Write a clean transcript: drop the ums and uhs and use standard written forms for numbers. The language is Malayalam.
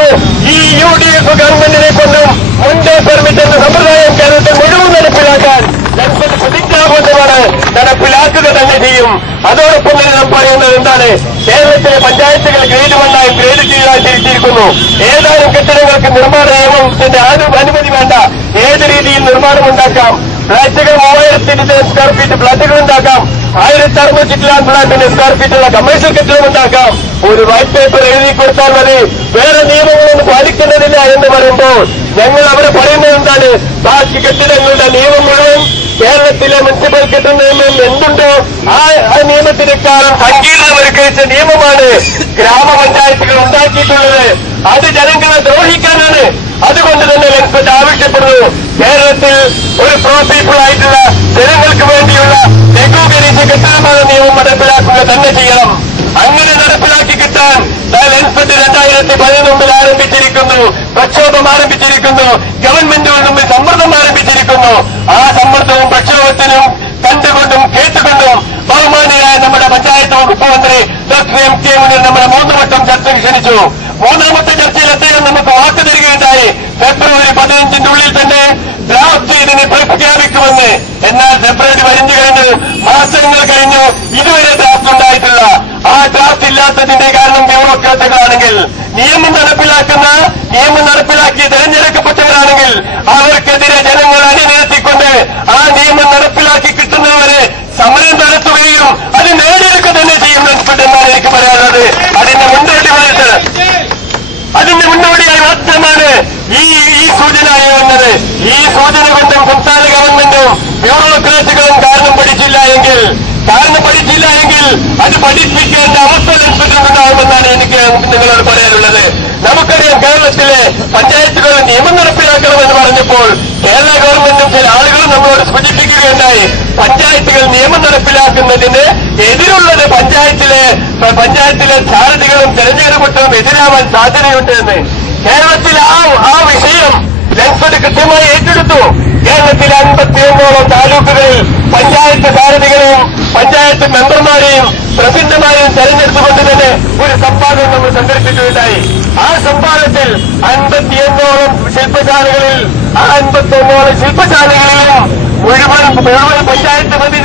പറയുന്നു, ഈ UDF ഗവൺമെന്റിനെ കൊണ്ടും മുൻപേ പെർമിറ്റ് എന്ന സമ്പ്രദായം കേരളത്തിൽ മുഴുവൻ നടപ്പിലാക്കാൻ ലക്ഷ്മൺ പ്രതിജ്ഞാബദ്ധമാണ്, നടപ്പിലാക്കുക തന്നെ ചെയ്യും. അതോടൊപ്പം തന്നെ നാം പറയുന്നത് എന്താണ്? കേരളത്തിലെ പഞ്ചായത്തുകൾ ഗ്രേഡ് 1 ആയും ഗ്രേഡ് 2 ആയി തിരിച്ചിരിക്കുന്നു. ഏതാനും കെട്ടിടങ്ങൾക്ക് നിർമ്മാണ നിയമത്തിന്റെ അനുമതി വേണ്ട, ഏത് രീതിയിൽ നിർമ്മാണം ഉണ്ടാക്കാം. ഫ്ളാറ്റുകൾ 3000 സ്ക്വയർ ഫീറ്റ് ഫ്ളാറ്റുകൾ ഉണ്ടാക്കാം, 1600 ചിറ്റിലാൻ ഫ്ളാറ്റിന് സ്ക്വയർ ഫീറ്റുള്ള കമേഴ്ഷ്യൽ കെട്ടിടം ഉണ്ടാക്കാം. ഒരു വൈറ്റ് പേപ്പർ എഴുതി കൊടുത്താൽ മതി, വേറെ നിയമങ്ങളൊന്നും പാലിക്കുന്നതില്ല എന്ന് പറയുമ്പോൾ ഞങ്ങൾ അവിടെ പറയുന്നത് എന്താണ്? ബാക്കി കെട്ടിടങ്ങളുടെ നിയമം മുഴുവൻ കേരളത്തിലെ മുനിസിപ്പൽ കെട്ടിട നിയമം എന്തുണ്ടോ ആ നിയമത്തിനേക്കാളും സങ്കീർണവൽക്കരിച്ച നിയമമാണ് ഗ്രാമപഞ്ചായത്തുകൾ ഉണ്ടാക്കിയിട്ടുള്ളത്. അത് ജനങ്ങളെ ദ്രോഹിക്കാനാണ്. അതുകൊണ്ട് തന്നെ ലക്ഷ്മൺ ആവശ്യപ്പെടുന്നു, കേരളത്തിൽ ഒരു പ്രോ പീപ്പിൾ ആയിട്ടുള്ള ജനങ്ങൾക്ക് വേണ്ടിയുള്ള ലഘൂകരിച്ച കെട്ടിടമായ നിയമം നടപ്പിലാക്കുക തന്നെ ചെയ്യണം. അങ്ങനെ നടപ്പിലാക്കി കിട്ടാൻ ലക്ഷ്മൺ 2011 ആരംഭിച്ചിരിക്കുന്നു, പ്രക്ഷോഭം ആരംഭിച്ചിരിക്കുന്നു, ഗവൺമെന്റിന് മുമ്പിൽ സമ്മർദ്ദം ആരംഭിച്ചിരിക്കുന്നു. ആ സമ്മർദ്ദവും പ്രക്ഷോഭത്തിനും കണ്ടുകൊണ്ടും കേട്ടുകൊണ്ടും ബഹുമാനിയായ നമ്മുടെ പഞ്ചായത്ത് വകുപ്പ് മന്ത്രി ഡോക്ടർ MK മുനീർ നമ്മളെ 3 വട്ടം ചർച്ചയ്ക്ക് ക്ഷണിച്ചു. 3ാമത്തെ ചർച്ചയിൽ അദ്ദേഹം നമുക്ക് വാക്ക് തരികയുണ്ടായി, ഫെബ്രുവരി 15 ഉള്ളിൽ തന്നെ ഡ്രാഫ്റ്റ് ഇതിനെ പ്രഖ്യാപിക്കുമെന്ന്. എന്നാൽ ഫെബ്രുവരി 15 കഴിഞ്ഞു, മാസങ്ങൾ കഴിഞ്ഞു, ഇതുവരെ ഡ്രാഫ്റ്റ് ഉണ്ടായിട്ടില്ല. ആ ഡ്രാഫ്റ്റ് ഇല്ലാത്തതിന്റെ കാരണം ബ്യൂറോക്രാറ്റുകളാണെങ്കിൽ, നിയമം നടപ്പിലാക്കി തെരഞ്ഞെടുക്കപ്പെട്ടവരാണെങ്കിൽ അവർക്കെതിരെ ജനങ്ങൾ അണിനിരത്തിക്കൊണ്ട് ആ നിയമം നടപ്പിലാക്കി കിട്ടുന്നവരെ സമരം നടത്തുകയും അത് നേടിയെടുക്കുക തന്നെ ചെയ്യും എന്നാണ് എനിക്ക് പറയാനുള്ളത്. അതിന്റെ മുന്നോടിയായി മാത്രമാണ് ഈ സൂചന വന്നത്. ഈ സൂചന കൊണ്ടും സംസ്ഥാന ഗവൺമെന്റും ബ്യൂറോക്രാറ്റുകളും കാരണം പഠിച്ചില്ല എങ്കിൽ അത് പഠിപ്പിക്കേണ്ട അവസ്ഥ ഉണ്ടാകുമെന്നാണ് എനിക്ക് നിങ്ങളോട് പറയാനുള്ളത്. നമുക്കറിയാം, കേരളത്തിലെ പഞ്ചായത്തുകൾ നിയമം നടപ്പിലാക്കണമെന്ന് പറഞ്ഞപ്പോൾ കേരള ഗവൺമെന്റും ചില ആളുകളും നമ്മളോട് സൂചിപ്പിക്കുകയുണ്ടായി, പഞ്ചായത്തുകൾ നിയമം നടപ്പിലാക്കുന്നതിന് എതിരുള്ളത് പഞ്ചായത്തിലെ സാരഥികളും തെരഞ്ഞെടുപ്പും എതിരാവാൻ സാധ്യതയുണ്ട് എന്ന്. കേരളത്തിൽ ആ വിഷയം ലക്ഷ്മൺ കൃത്യമായി ഏറ്റെടുത്തു. കേരളത്തിലെ 51ഓളം താലൂക്കുകളിൽ പഞ്ചായത്ത് സാരഥികളെയും പഞ്ചായത്ത് മെമ്പർമാരെയും പ്രസിദ്ധമായും തെരഞ്ഞെടുത്തുകൊണ്ട് തന്നെ ഒരു സംവാദം നമ്മൾ സംഘടിപ്പിക്കുകയുണ്ടായി. ആ സംവാദത്തിൽ 51ഓളം ശില്പശാലകളിലും മുഴുവൻ പഞ്ചായത്ത്